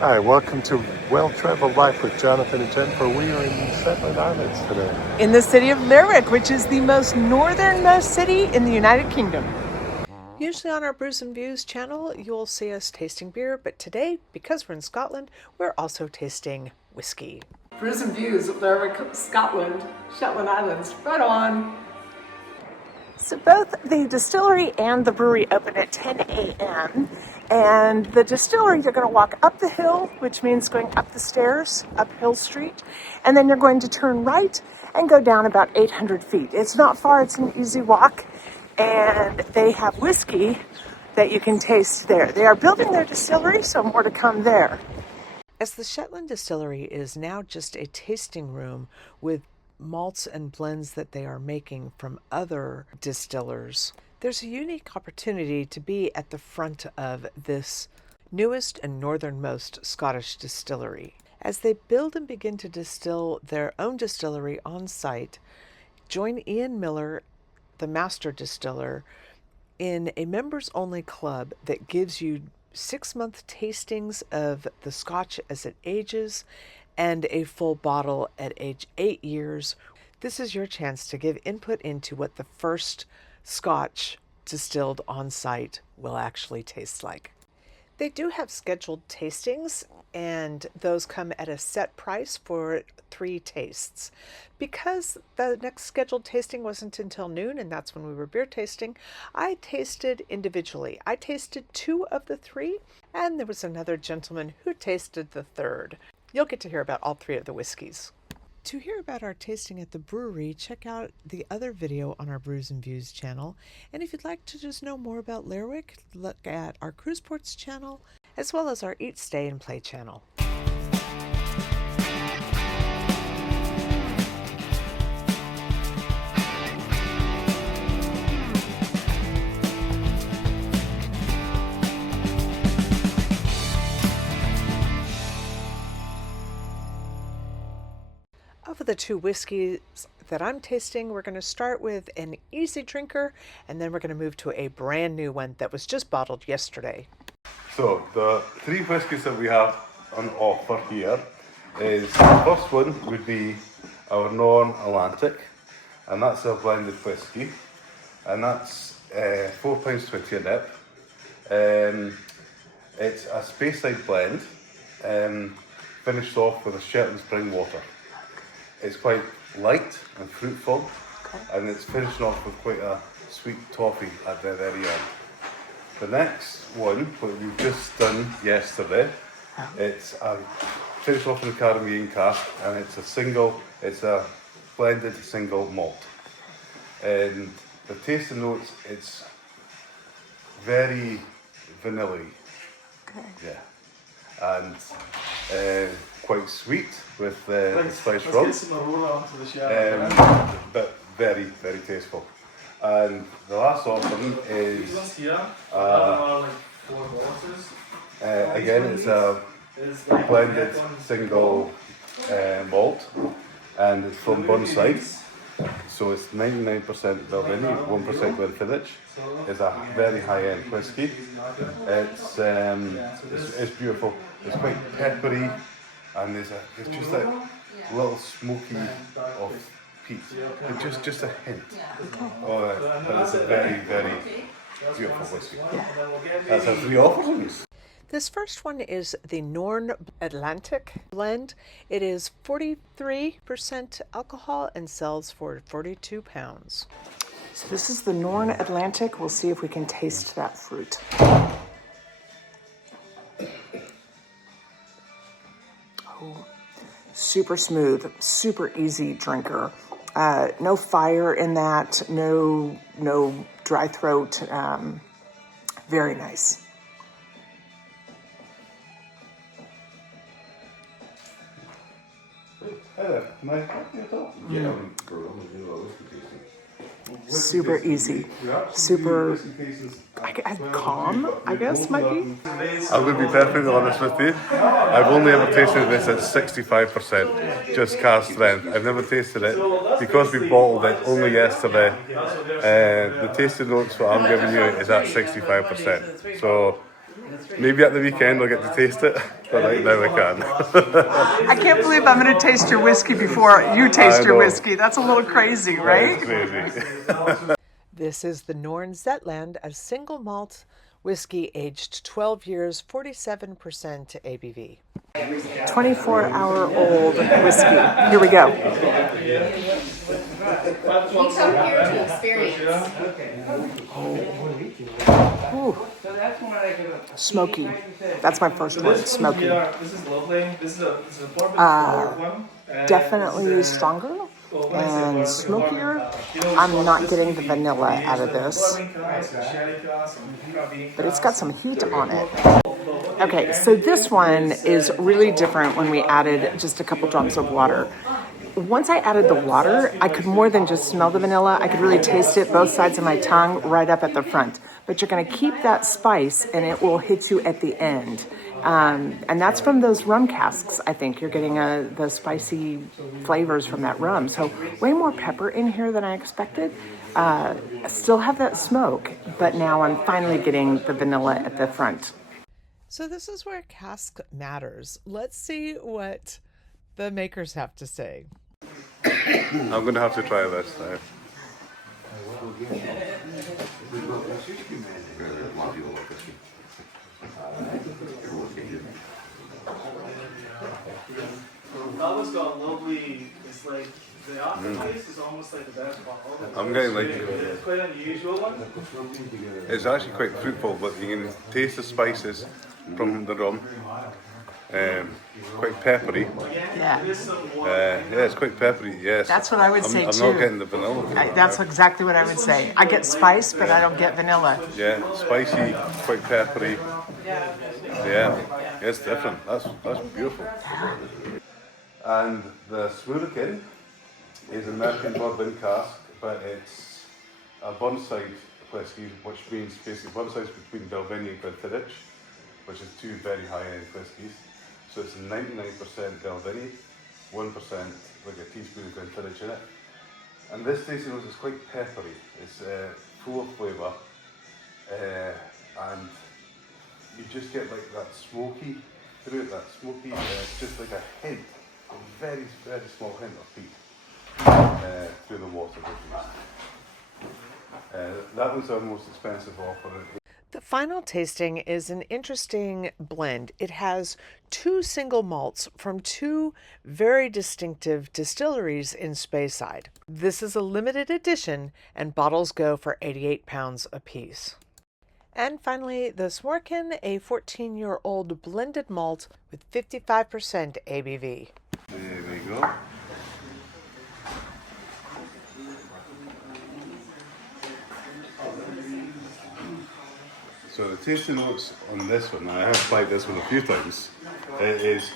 Hi, welcome to Well Traveled Life with Jonathan and Jennifer. We are in the Shetland Islands today. In the city of Lerwick, which is the most northernmost city in the United Kingdom. Usually on our Brews and Views channel, you'll see us tasting beer, but today, because we're in Scotland, we're also tasting whiskey. Brews and Views, Lerwick, Scotland, Shetland Islands, right on. So both the distillery and the brewery open at 10 a.m. And the distillery, you're going to walk up the hill, which means going up the stairs, up Hill Street. And then you're going to turn right and go down about 800 feet. It's not far, it's an easy walk. And they have whiskey that you can taste there. They are building their distillery, so more to come there. As the Shetland Distillery is now just a tasting room with malts and blends that they are making from other distillers, there's a unique opportunity to be at the front of this newest and northernmost Scottish distillery. As they build and begin to distill their own distillery on site, join Ian Miller, the master distiller, in a members-only club that gives you 6-month tastings of the Scotch as it ages and a full bottle at age 8 years. This is your chance to give input into what the first Scotch distilled on site will actually taste like. They do have scheduled tastings, and those come at a set price for 3 tastes. Because the next scheduled tasting wasn't until noon, and that's when we were beer tasting, I tasted individually. I tasted 2 of the 3, and there was another gentleman who tasted the 3rd. You'll get to hear about all 3 of the whiskeys. To hear about our tasting at the brewery, check out the other video on our Brews and Views channel. And if you'd like to just know more about Lerwick, look at our Cruise Ports channel, as well as our Eat, Stay, and Play channel. Of the 2 whiskeys that I'm tasting, we're going to start with an easy drinker, and then we're going to move to a brand new one that was just bottled yesterday. So the 3 whiskies that we have on offer here is, the first one would be our non-Atlantic, and that's a blended whisky, and that's £4.20 a nip. It's a Speyside blend, finished off with a Shetland spring water. It's quite light and fruitful, and it's finishing off with quite a sweet toffee at the very end. The next one, what we've just done yesterday, it's a finished off in a Caribbean cask, and it's a blended single malt. And the taste and notes, it's very vanilla-y. Yeah, and quite sweet with the spice rum, but very, very tasteful. And the last offering is again, it's a blended single malt, and it's from Burnside, so it's 99% Balvenie, 1% Glenfiddich. It's a very high-end whiskey. It's beautiful. It's quite peppery, and it's just a little smoky of peat. It's just a hint. But it's a very, very beautiful whiskey. That's our 3 offerings. This first one is the Norn Atlantic blend. It is 43% alcohol and sells for £42. So this is the Norn Atlantic. We'll see if we can taste that fruit. Oh, super smooth, super easy drinker. No fire in that, no dry throat. Very nice. Super easy, super calm, I guess, might be. I'm going to be perfectly honest with you. I've only ever tasted this at 65%, just cask strength. I've never tasted it because we bottled it only yesterday. The tasting notes what I'm giving you is at 65%. So Maybe at the weekend I'll get to taste it, but right now I can't. I can't believe I'm going to taste your whiskey before you taste your know. whiskey. That's a little crazy, right? Crazy. This is the Norn Zetland, a single malt whiskey aged 12 years, 47% ABV. 24-hour-old whiskey. Here we go. We come here to experience. Ooh. Smoky. That's my first word, smoky. This is lovely. This is a bourbon one. Definitely stronger and smokier. I'm not getting the vanilla out of this, but it's got some heat on it. Okay, so this one is really different when we added just a couple drops of water. Once I added the water, I could more than just smell the vanilla. I could really taste it both sides of my tongue right up at the front. But you're going to keep that spice and it will hit you at the end. And that's from those rum casks, I think. You're getting the spicy flavors from that rum. So way more pepper in here than I expected. I still have that smoke, but now I'm finally getting the vanilla at the front. So this is where cask matters. Let's see what the makers have to say. I'm going to have to try this now. Alwa's got lovely. It's like the aftertaste is almost like the best part of it. I'm getting like It's quite an unusual one. it's actually quite fruitful, but you can taste the spices from the rum. Quite peppery. Yeah. Yeah, it's quite peppery. Yes. That's what I would say I'm too. not getting the vanilla. That's exactly what I would say. I get spice, but I don't get vanilla. Yeah, spicy, quite peppery. Yeah, it's different. That's beautiful. And the Swuriken is an American bourbon cask, but it's a Burnside whiskey, which means basically Burnside's between Belvenny and Glenfiddich, which is two very high-end whiskies. So it's 99% Belvenny, 1% like a teaspoon of Glenfiddich in it. And this tasting note is quite peppery. It's full of flavour, and you just get like that smoky through it. That smoky, just like a hint, a very very small hint of peat through the water. That was our most expensive offer. The final tasting is an interesting blend. It has two single malts from two very distinctive distilleries in Speyside. This is a limited edition and bottles go for £88 a piece. And finally, the Smorkin, a 14-year-old blended malt with 55% ABV. There we go. So the tasting notes on this one, I have tried this one a few times, there is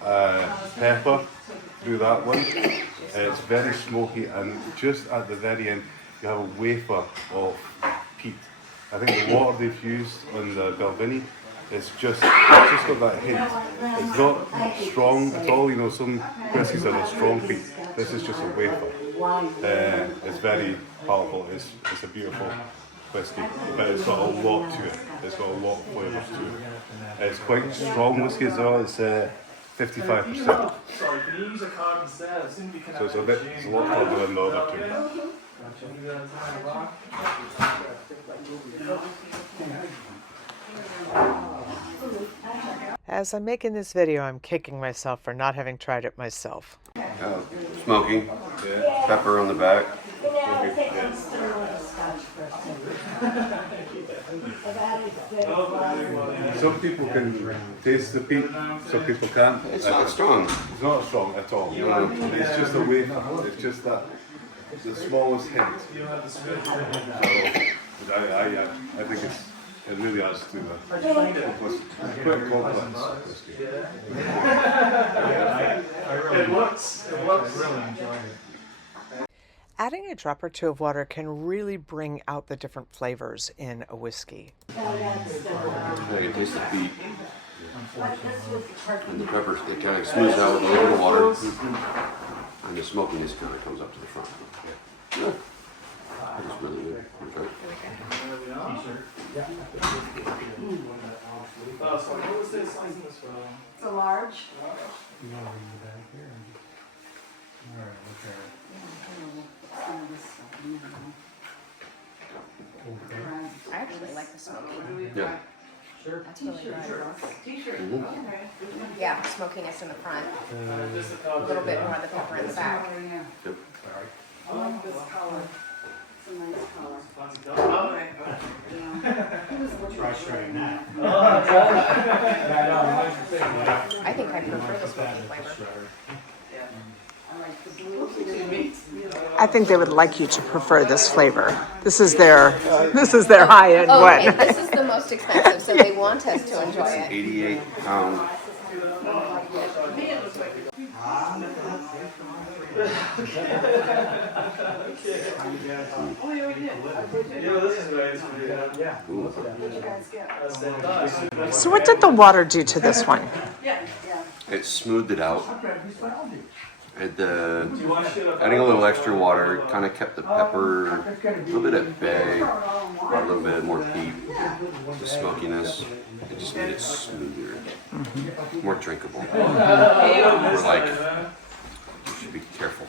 pepper through that one. It's very smoky, and just at the very end you have a wafer of peat. I think the water they've used on the Belvenny is just got that hint. It's not strong at all. You know, some whiskies have a strong peat. This is just a wafer. It's very palatable. It's a beautiful whiskey, but it's got a lot to it. It's got a lot of flavours to it. It's quite strong whiskey as well. It's 55%. Sorry, can you use a card instead? It seems to be kind So it's a lot further than the other two. As I'm making this video, I'm kicking myself for not having tried it myself. Smoky, pepper on the back. Some people can taste the peat, some people can't. It's not strong. It's not strong at all. No. It's just a wafer. It's just that the smallest hint. So, I think it really adds to the complex. It's quite complex whiskey. It works really. Adding a drop or two of water can really bring out the different flavors in a whiskey. Yeah, you taste the peat. And the peppers, they kind of smooth out with a little bit of water. And the smokiness kind of comes up to the front. Yeah. That is really good. Okay. Yeah. Oh, so what was this season as well? It's a large. I actually like the smoky. Yeah. That's really good. T-shirt. Mhm. Okay. Yeah, smokiness in the front, Just a little bit more of the pepper in the back. Yep. I like this color. It's a nice color. fancy color. Try straight now. I think I prefer the smoky flavor. I like the blue. I think they would like you to prefer this flavor. This is their high-end Oh, one. and this is the most expensive, so they want us to enjoy It's an it. 88-pound. This is nice. Yeah. So what did the water do to this one? It smoothed it out. Adding a little extra water kind of kept the pepper a little bit at bay, brought a little bit more heat, the smokiness. It just made it smoother, more drinkable. We're like, you should be careful.